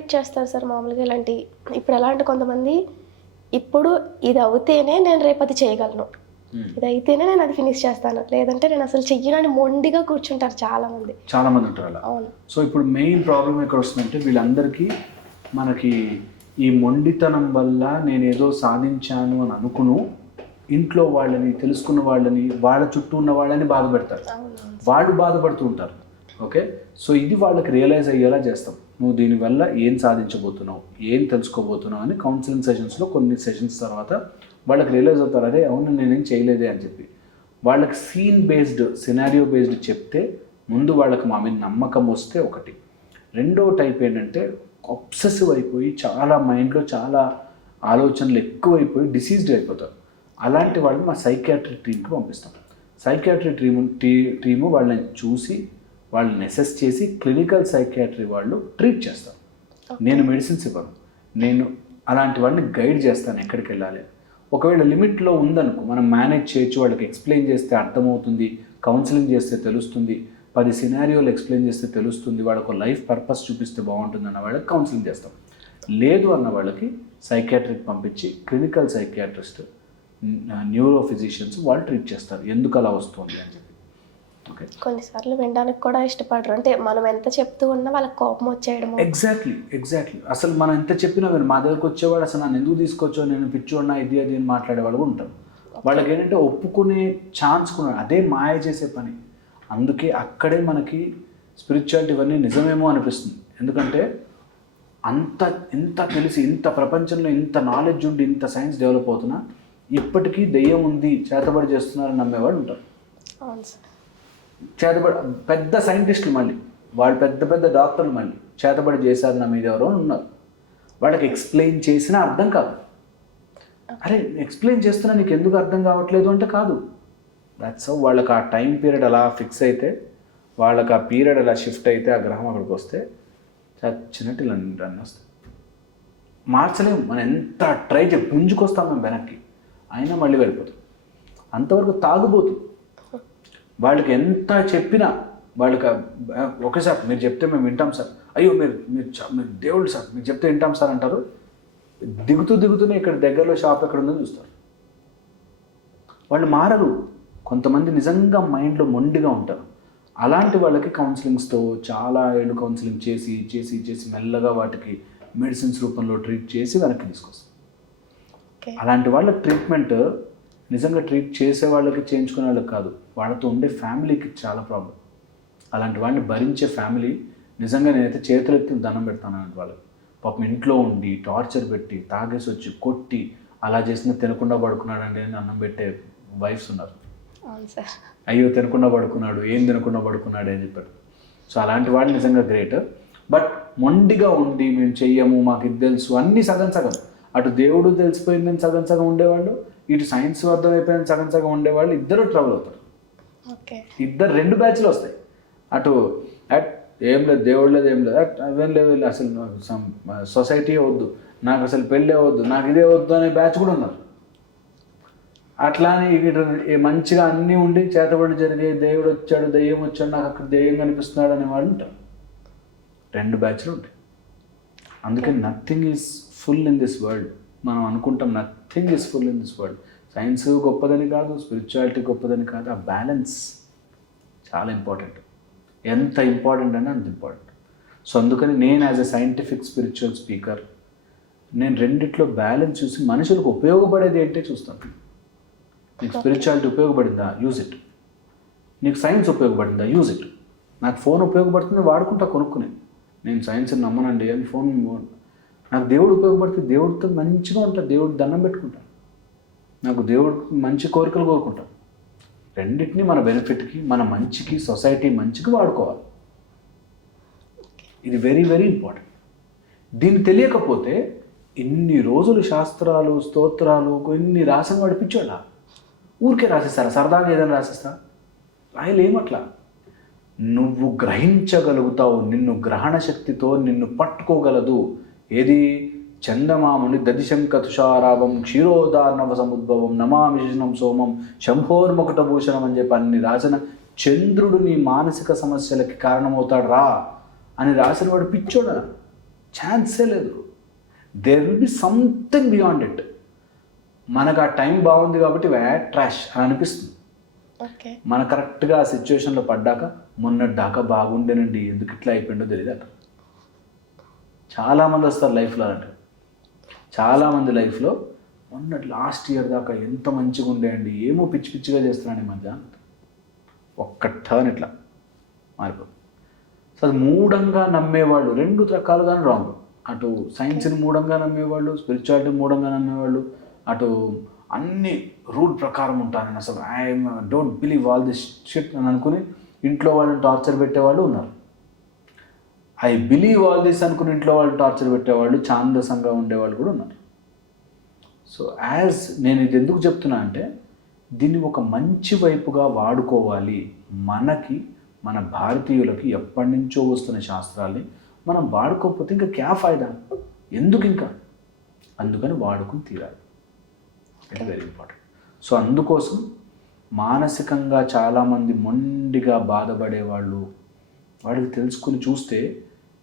Treat చేస్తారు sir మామూలుగా ఇలాంటి? ఇప్పుడు ఎలా అంటే కొంతమంది ఇప్పుడు ఇది అవుతేనే నేను రేపు అది చేయగలను, ఇది అయితేనే నేను అది ఫినిష్ చేస్తాను, లేదంటే నేను అసలు చెయ్యనని మొండిగా కూర్చుంటారు చాలా మంది ఉంటారు అలా. అవును. సో ఇప్పుడు మెయిన్ ప్రాబ్లం ఎక్కడ వస్తుందంటే వీళ్ళందరికీ మనకి ఈ మొండితనం వల్ల నేను ఏదో సాధించాను అని అనుకును ఇంట్లో వాళ్ళని, తెలుసుకున్న వాళ్ళని, వాళ్ళ చుట్టూ ఉన్న వాళ్ళని బాధపెడతారు, వాళ్ళు బాధపడుతూ ఉంటారు. ఓకే, సో ఇది వాళ్ళకి రియలైజ్ అయ్యేలా చేస్తాం. నువ్వు దీనివల్ల ఏం సాధించబోతున్నావు, ఏం తెలుసుకోబోతున్నావు అని కౌన్సిలింగ్ సెషన్స్లో కొన్ని సెషన్స్ తర్వాత వాళ్ళకి రియలైజ్ అవుతారు, అదే అవును నేనేం చేయలేదే అని చెప్పి. వాళ్ళకి సీన్ బేస్డ్, సినారియో బేస్డ్ చెప్తే ముందు వాళ్ళకి మా మీద నమ్మకం వస్తే ఒకటి. రెండో టైప్ ఏంటంటే అబ్సెసివ్ అయిపోయి చాలా మైండ్లో చాలా ఆలోచనలు ఎక్కువైపోయి డిసీజ్డ్ అయిపోతారు. అలాంటి వాళ్ళని మా సైకియాట్రిక్ టీమ్కి పంపిస్తాం. సైకియాట్రిక్ టీము వాళ్ళని చూసి వాళ్ళని అసెస్ చేసి క్లినికల్ సైకియాట్రీ వాళ్ళు ట్రీట్ చేస్తారు. నేను మెడిసిన్స్ ఇవ్వను, నేను అలాంటి వాళ్ళని గైడ్ చేస్తాను ఎక్కడికి వెళ్ళాలి. ఒకవేళ లిమిట్లో ఉందనుకో మనం మేనేజ్ చేయొచ్చు, వాళ్ళకి ఎక్స్ప్లెయిన్ చేస్తే అర్థమవుతుంది, కౌన్సిలింగ్ చేస్తే తెలుస్తుంది, 10 సినారియోలు ఎక్స్ప్లెయిన్ చేస్తే తెలుస్తుంది, వాళ్ళకు లైఫ్ పర్పస్ చూపిస్తే బాగుంటుంది అన్న వాళ్ళకి కౌన్సిలింగ్ చేస్తాం. లేదు అన్న వాళ్ళకి సైకియాట్రిక్ పంపించి క్లినికల్ సైకియాట్రిస్ట్, న్యూరో ఫిజిషియన్స్ వాళ్ళు ట్రీట్ చేస్తారు ఎందుకు అలా వస్తుంది అని చెప్పి. ఓకే, కొన్నిసార్లు వినడానికి కూడా ఇష్టపడరు, అంటే మనం ఎంత చెప్తూ ఉన్నా వాళ్ళకి కోపం వచ్చేయడం. ఎగ్జాక్ట్లీ అసలు మనం ఎంత చెప్పినా విను. మా దగ్గరకు వచ్చేవాడు అసలు నన్ను ఎందుకు తీసుకొచ్చో, నేను పిచ్చోడినా ఇది అది అని మాట్లాడే వాళ్ళు ఉంటారు. వాళ్ళకి ఏంటంటే ఒప్పుకునే ఛాన్స్ కూడా, అదే మాయ చేసే పని. అందుకే అక్కడే మనకి స్పిరిచువాలిటీ ఇవన్నీ నిజమేమో అనిపిస్తుంది. ఎందుకంటే ఇంత తెలిసి, ఇంత ప్రపంచంలో ఇంత నాలెడ్జ్ ఉండి, ఇంత సైన్స్ డెవలప్ అవుతున్నా ఇప్పటికీ దెయ్యం ఉంది, చేతబడి చేస్తున్నారని నమ్మేవాళ్ళు ఉంటారు. అవును సార్, చేతబడి పెద్ద సైంటిస్టులు మళ్ళీ, వాళ్ళు పెద్ద డాక్టర్లు మళ్ళీ చేతబడి చేశారు నా మీద ఎవరో ఉన్నారు. వాళ్ళకి ఎక్స్ప్లెయిన్ చేసినా అర్థం కాదు. అరే ఎక్స్ప్లెయిన్ చేస్తున్నా నీకు ఎందుకు అర్థం కావట్లేదు అంటే కాదు. దట్స్ హౌ వాళ్ళకి ఆ టైం పీరియడ్ అలా ఫిక్స్ అయితే, వాళ్ళకి ఆ పీరియడ్ అలా షిఫ్ట్ అయితే, ఆ గ్రహం అక్కడికి వస్తే చచ్చినట్టు ఇలా రన్ వస్తాయి. మార్చలేము, మనం ఎంత ట్రై చేసి పుంజుకొస్తాం మేము వెనక్కి, అయినా మళ్ళీ వెళ్ళిపోతాం. అంతవరకు తాగుబోతు. వాళ్ళకి ఎంత చెప్పినా వాళ్ళకి ఒకసారి మీరు చెప్తే మేము వింటాం సార్, అయ్యో మీరు దేవుళ్ళు సార్, మీరు చెప్తే వింటాం సార్ అంటారు. దిగుతూనే ఇక్కడ దగ్గరలో షాప్ ఎక్కడ ఉందో చూస్తారు. వాళ్ళు మారరు. కొంతమంది నిజంగా మైండ్లో మొండిగా ఉంటారు. అలాంటి వాళ్ళకి కౌన్సిలింగ్స్తో చాలా ఏళ్ళు కౌన్సిలింగ్ చేసి మెల్లగా వాటికి మెడిసిన్స్ రూపంలో ట్రీట్ చేసి వెనక్కి తీసుకొస్తాం. అలాంటి వాళ్ళ ట్రీట్మెంట్ నిజంగా ట్రీట్ చేసే వాళ్ళకి, చేయించుకునే వాళ్ళకి కాదు, వాళ్ళతో ఉండే ఫ్యామిలీకి చాలా ప్రాబ్లం. అలాంటి వాళ్ళని భరించే ఫ్యామిలీ నిజంగా నేనైతే చేతులెత్తి దండం పెడతాను అలాంటి వాళ్ళకి. పాపం ఇంట్లో ఉండి టార్చర్ పెట్టి, తాగేసి వచ్చి కొట్టి, అలా చేసిన తినకుండా పడుకున్నాడండి అని అన్నం పెట్టే వైఫ్స్ ఉన్నారు. అయ్యో తినకుండా పడుకున్నాడు, ఏం తినకుండా పడుకున్నాడు అని చెప్పాడు. సో అలాంటి వాళ్ళు నిజంగా గ్రేట్. బట్ మొండిగా ఉండి మేము చెయ్యము, మాకు ఇది తెలుసు అన్నీ సగం, అటు దేవుడు తెలిసిపోయిందని సగం ఉండేవాళ్ళు, ఇటు సైన్స్ అర్థమైపోయిందని సగం ఉండేవాళ్ళు, ఇద్దరు ట్రబుల్ అవుతారు. ఇద్దరు 2 బ్యాచ్లు వస్తాయి. అటు ఏం లేదు, దేవుడు లేదు, ఏం లేదు, అవేం లేవు, అసలు సొసైటీ వద్దు, నాకు అసలు పెళ్ళే వద్దు, నాకు ఇదే వద్దు అనే బ్యాచ్ కూడా ఉన్నారు. అట్లానే ఇక్కడ మంచిగా అన్నీ ఉండి చేతబడి జరిగే, దేవుడు వచ్చాడు, దెయ్యం వచ్చాడు, నాకు అక్కడ దెయ్యం కనిపిస్తున్నాడు అనే వాళ్ళు ఉంటారు. 2 బ్యాచ్లు ఉంటాయి. అందుకే nothing is full in this world. మనం అనుకుంటాం nothing is full in this world. Science గొప్పదని కాదు, స్పిరిచువాలిటీ గొప్పదని కాదు, ఆ బ్యాలెన్స్ చాలా ఇంపార్టెంట్. ఎంత ఇంపార్టెంట్ అంటే అంత ఇంపార్టెంట్. సో అందుకని నేను as a scientific spiritual speaker, నేను రెండిట్లో బ్యాలెన్స్ చూసి మనుషులకు ఉపయోగపడేది ఏంటో చూస్తాను. నీకు స్పిరిచువాలిటీ ఉపయోగపడిందా, యూజ్ ఇట్. నీకు సైన్స్ ఉపయోగపడిందా, యూజ్ ఇట్. నాకు ఫోన్ ఉపయోగపడుతుంది, వాడుకుంటా కొనుక్కునే. నేను సైన్స్ని నమ్మనండి అని ఫోన్, నాకు దేవుడు ఉపయోగపడితే దేవుడితో మంచిగా ఉంటాను, దేవుడు దండం పెట్టుకుంటాను, నాకు దేవుడు మంచి కోరికలు కోరుకుంటాను. రెండింటినీ మన బెనిఫిట్కి, మన మంచికి, సొసైటీ మంచికి వాడుకోవాలి. ఇది వెరీ వెరీ ఇంపార్టెంట్. దీన్ని తెలియకపోతే ఇన్ని రోజులు శాస్త్రాలు, స్తోత్రాలు ఇన్ని రాసిన వాడు పిచ్చోళ్ళ ఊరికే రాసేస్తారా? సరదాగా ఏదైనా రాసేస్తా? రాయలేమట్లా. నువ్వు గ్రహించగలుగుతావు, నిన్ను గ్రహణ శక్తితో నిన్ను పట్టుకోగలదు. ఏది? చందమాముని దదిశంక తుషారాభం క్షీరోదార్ణవ సముద్భవం నమామి శిశనం సోమం శంభోర్ముకుటభూషణం అని చెప్పి అన్ని రాసిన చంద్రుడు నీ మానసిక సమస్యలకి కారణమవుతాడు రా అని రాసిన వాడు పిచ్చోడా? ఛాన్సే లేదు. There will be something beyond it. మనకు ఆ టైం బాగుంది కాబట్టి ట్రాష్ అని అనిపిస్తుంది. ఓకే. మన కరెక్ట్గా ఆ సిచ్యువేషన్లో పడ్డాక మొన్నటి దాకా బాగుండేనండి, ఎందుకు ఇట్లా అయిపోయిందో తెలియదు అక్కడ. చాలామంది వస్తారు లైఫ్లో అంటే, చాలామంది లైఫ్లో మొన్నటి లాస్ట్ ఇయర్ దాకా ఎంత మంచిగా ఉండేయండి, ఏమో పిచ్చి పిచ్చిగా చేస్తున్నాను ఈ మధ్య, ఒక్క టర్న్ ఇట్లా మారిపోతుంది. సో అది మూఢంగా నమ్మేవాళ్ళు రెండు రకాలుగానే రాంగ్. అటు సైన్స్ని మూఢంగా నమ్మేవాళ్ళు, స్పిరిచువాలిటీ మూఢంగా నమ్మేవాళ్ళు, అటు అన్ని రూల్ ప్రకారం ఉంటాను నేను, అసలు I'm don't believe all this shit అని అనుకుని ఇంట్లో వాళ్ళని టార్చర్ పెట్టేవాళ్ళు ఉన్నారు. ఐ బిలీవ్ ఆల్ దిస్ అనుకుని ఇంట్లో వాళ్ళు టార్చర్ పెట్టేవాళ్ళు, ఛాందసంగా ఉండేవాళ్ళు కూడా ఉన్నారు. సో నేను ఇది ఎందుకు చెప్తున్నా అంటే, దీన్ని ఒక మంచి వైపుగా వాడుకోవాలి. మనకి, మన భారతీయులకి ఎప్పటి నుంచో వస్తున్న శాస్త్రాల్ని మనం వాడుకోకపోతే ఇంకా క్యా ఫాయిదా, ఎందుకు ఇంకా, అందుకని వాడుకుని తీరాలి. It very important. సో అందుకోసం మానసికంగా చాలామంది మొండిగా బాధపడేవాళ్ళు, వాళ్ళకి తెలుసుకుని చూస్తే,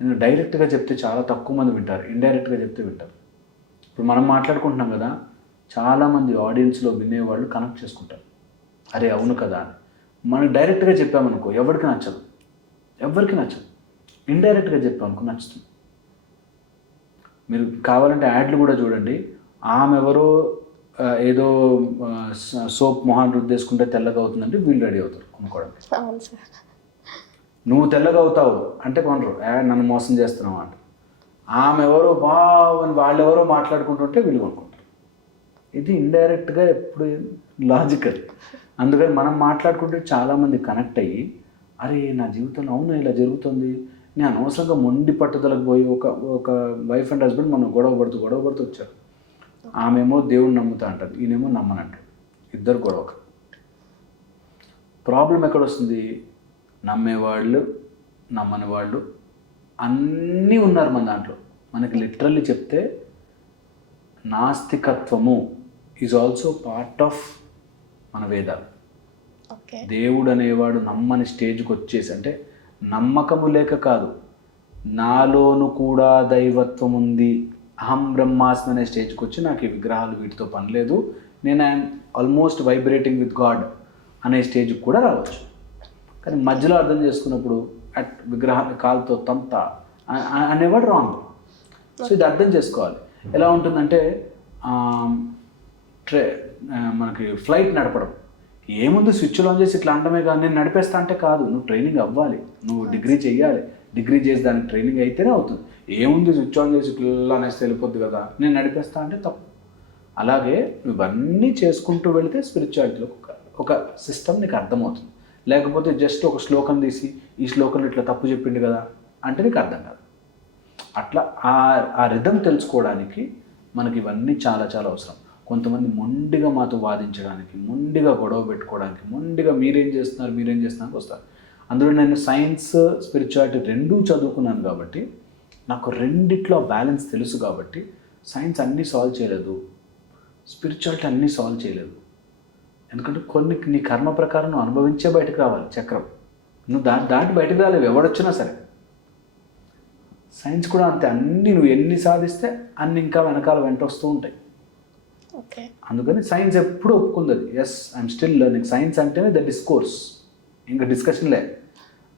నేను డైరెక్ట్గా చెప్తే చాలా తక్కువ మంది వింటారు, ఇండైరెక్ట్గా చెప్తే వింటారు. ఇప్పుడు మనం మాట్లాడుకుంటున్నాం కదా, చాలామంది ఆడియన్స్లో వినేవాళ్ళు కనెక్ట్ చేసుకుంటారు, అరే అవును కదా అని. మనం డైరెక్ట్గా చెప్పామనుకో ఎవరికి నచ్చదు, ఇండైరెక్ట్గా చెప్పామనుకో నచ్చుతుంది. మీరు కావాలంటే యాడ్లు కూడా చూడండి, ఆమె ఎవరో ఏదో సోప్ మొహాన్ని రుద్దేసుకుంటే తెల్లగా అవుతుందంటే వీళ్ళు రెడీ అవుతారు కొనుక్కోవడానికి. అవును సార్. నువ్వు తెల్లగా అవుతావు అంటే కొనరు, నన్ను మోసం చేస్తున్నావు అంట. ఆమె ఎవరో బావని వాళ్ళెవరో మాట్లాడుకుంటుంటే వీళ్ళు కొనుక్కుంటారు. ఇది ఇండైరెక్ట్గా ఎప్పుడు లాజికల్. అందుకని మనం మాట్లాడుకుంటే చాలామంది కనెక్ట్ అయ్యి, అరే నా జీవితంలో అవును ఇలా జరుగుతుంది, నేను అనవసరంగా మొండి పట్టుదలకు పోయి ఒక వైఫ్ అండ్ హస్బెండ్ మనం గొడవ పడుతూ వచ్చారు. ఆమెమో దేవుడిని నమ్ముతా అంటారు, ఈయనేమో నమ్మనంటారు, ఇద్దరు గొడవ. ప్రాబ్లం ఎక్కడొస్తుంది, నమ్మేవాళ్ళు నమ్మని వాళ్ళు అన్నీ ఉన్నారు మన దాంట్లో. మనకి లిటరల్లీ చెప్తే నాస్తికత్వము ఈజ్ ఆల్సో పార్ట్ ఆఫ్ మన వేదాలు. దేవుడు అనేవాడు నమ్మని స్టేజ్కి వచ్చేసి, అంటే నమ్మకము లేక కాదు, నాలోను కూడా దైవత్వం ఉంది, అహం బ్రహ్మాస్మి అనే స్టేజ్కి వచ్చి నాకు ఈ విగ్రహాలు వీటితో పని లేదు, నేను I'm almost vibrating with God అనే స్టేజ్కి కూడా రావచ్చు. కానీ మధ్యలో అర్థం చేసుకున్నప్పుడు అట్ విగ్రహాన్ని కాలుతో తంత అనేవాడు రాంగ్. సో ఇది అర్థం చేసుకోవాలి. ఎలా ఉంటుందంటే మనకి ఫ్లైట్ నడపడం ఏముంది, స్విచ్లు ఆన్ చేసి ఇట్లా అంటమే కానీ నేను నడిపేస్తా అంటే కాదు, నువ్వు ట్రైనింగ్ అవ్వాలి, నువ్వు డిగ్రీ చేయాలి, డిగ్రీ చేసి దానికి ట్రైనింగ్ అయితేనే అవుతుంది. ఏముంది స్విచ్ ఆన్ చేసి ఇట్లా అనేసి వెళ్ళిపోద్ది కదా, నేను నడిపేస్తా అంటే తప్పు. అలాగే ఇవన్నీ చేసుకుంటూ వెళితే స్పిరిచువాలిటీలో ఒక సిస్టమ్ నీకు అర్థమవుతుంది. లేకపోతే జస్ట్ ఒక శ్లోకం తీసి ఈ శ్లోకంలో ఇట్లా తప్పు చెప్పిండు కదా అంటే నీకు అర్థం కాదు. అట్లా ఆ రిథం తెలుసుకోవడానికి మనకి ఇవన్నీ చాలా చాలా అవసరం. కొంతమంది మొండిగా మాతో వాదించడానికి, మొండిగా గొడవ పెట్టుకోవడానికి, మొండిగా మీరేం చేస్తున్నారు వస్తారు. అందులో నేను సైన్స్ స్పిరిచువాలిటీ రెండూ చదువుకున్నాను కాబట్టి నాకు రెండిట్లో బ్యాలెన్స్ తెలుసు కాబట్టి సైన్స్ అన్నీ సాల్వ్ చేయలేదు, స్పిరిచువాలిటీ అన్నీ సాల్వ్ చేయలేదు. ఎందుకంటే కొన్ని నీ కర్మ ప్రకారం నువ్వు అనుభవించే బయటకు రావాలి చక్రం, నువ్వు దాటి బయటకు రాలేవు ఎవడొచ్చినా సరే. సైన్స్ కూడా అంతే, అన్నీ నువ్వు ఎన్ని సాధిస్తే అన్ని ఇంకా వెనకాల వెంట వస్తూ ఉంటాయి. అందుకని సైన్స్ ఎప్పుడు ఒప్పుకుంది, yes I'm still learning. Science అంటేనే ద డిస్కోర్స్, ఇంకా డిస్కషన్లే.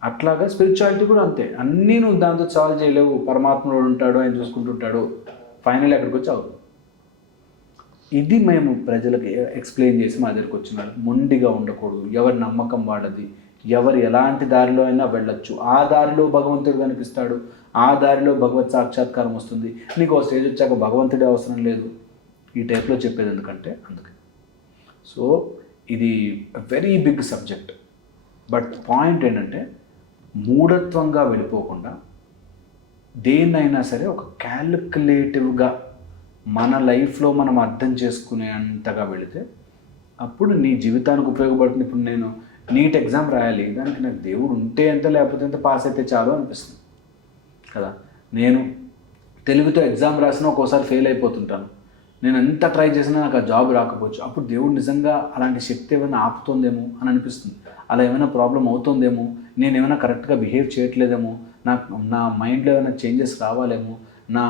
అట్లాగా స్పిరిచువాలిటీ కూడా అంతే, అన్నీ నువ్వు దాంతో సాల్వ్ చేయలేవు. పరమాత్ముడు ఉంటాడు, ఆయన చూసుకుంటుంటాడు, ఫైనల్ ఎక్కడికి వచ్చి అవుతుంది. ఇది మేము ప్రజలకు ఎక్స్ప్లెయిన్ చేసి మా దగ్గరికి వచ్చినారు. మొండిగా ఉండకూడదు, ఎవరి నమ్మకం వాడది, ఎవరు ఎలాంటి దారిలో అయినా వెళ్ళొచ్చు, ఆ దారిలో భగవంతుడు కనిపిస్తాడు, ఆ దారిలో భగవత్ సాక్షాత్కారం వస్తుంది, నీకు ఒక స్టేజ్ వచ్చాక భగవంతుడే అవసరం లేదు, ఈ టైప్లో చెప్పేది. ఎందుకంటే అందుకే. సో ఇది very big subject. But point ఏంటంటే మూఢత్వంగా వెళ్ళిపోకుండా దేన్నైనా సరే ఒక క్యాలిక్యులేటివ్గా మన లైఫ్లో మనం అర్థం చేసుకునే అంతగా వెళితే అప్పుడు నీ జీవితానికి ఉపయోగపడుతుంది. ఇప్పుడు నేను నీట్ ఎగ్జామ్ రాయాలి, దానికి నాకు దేవుడు ఉంటే ఎంత లేకపోతే ఎంత పాస్ అయితే చాలు అనిపిస్తుంది కదా. నేను తెలుగుతో ఎగ్జామ్ రాసినా ఒక్కోసారి ఫెయిల్ అయిపోతుంటాను, నేను ఎంత ట్రై చేసినా నాకు ఆ జాబ్ రాకపోవచ్చు. అప్పుడు దేవుడు నిజంగా అలాంటి శక్తి ఏమైనా ఆపుతోందేమో అని అనిపిస్తుంది. అలా ఏమైనా ప్రాబ్లం అవుతుందేమో, నేను ఏమైనా కరెక్ట్గా బిహేవ్ చేయట్లేదేమో, నా మైండ్లో ఏమైనా చేంజెస్ రావాలేమో, నా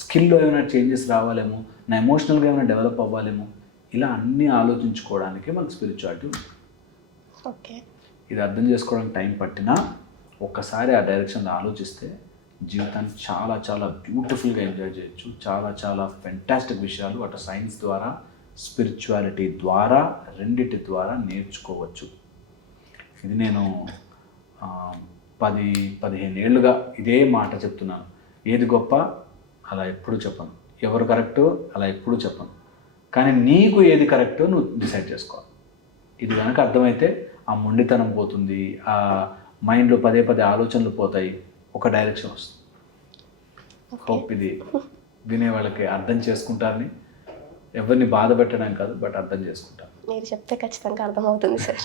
స్కిల్లో ఏమైనా చేంజెస్ రావాలేమో, నా ఎమోషనల్గా ఏమైనా డెవలప్ అవ్వాలేమో, ఇలా అన్నీ ఆలోచించుకోవడానికి మనకు స్పిరిచువాలిటీ ఉంది. ఓకే. ఇది అర్థం చేసుకోవడానికి టైం పట్టినా ఒక్కసారి ఆ డైరెక్షన్లో ఆలోచిస్తే జీవితాన్ని చాలా చాలా బ్యూటిఫుల్గా ఎంజాయ్ చేయొచ్చు. చాలా చాలా ఫెంటాస్టిక్ విషయాలు అటు సైన్స్ ద్వారా, స్పిరిచువాలిటీ ద్వారా, రెండిటి ద్వారా నేర్చుకోవచ్చు. ఇది నేను 10-15 ఏళ్ళుగా ఇదే మాట చెప్తున్నాను. ఏది గొప్ప అలా ఎప్పుడూ చెప్పను, ఎవరు కరెక్టో అలా ఎప్పుడూ చెప్పను, కానీ నీకు ఏది కరెక్టో నువ్వు డిసైడ్ చేసుకోవాలి. ఇది కనుక అర్థమైతే ఆ మొండితనం పోతుంది, ఆ మైండ్లో పదే పదే ఆలోచనలు పోతాయి, ఒక డైరెక్షన్ వస్తుంది. హోప్ ఇది వినే వాళ్ళకి అర్థం చేసుకుంటారని, ఎవరిని బాధ పెట్టడం కాదు, బట్ అర్థం చేసుకుంటారు. మీరు చెప్తే ఖచ్చితంగా అర్థమవుతుంది సార్.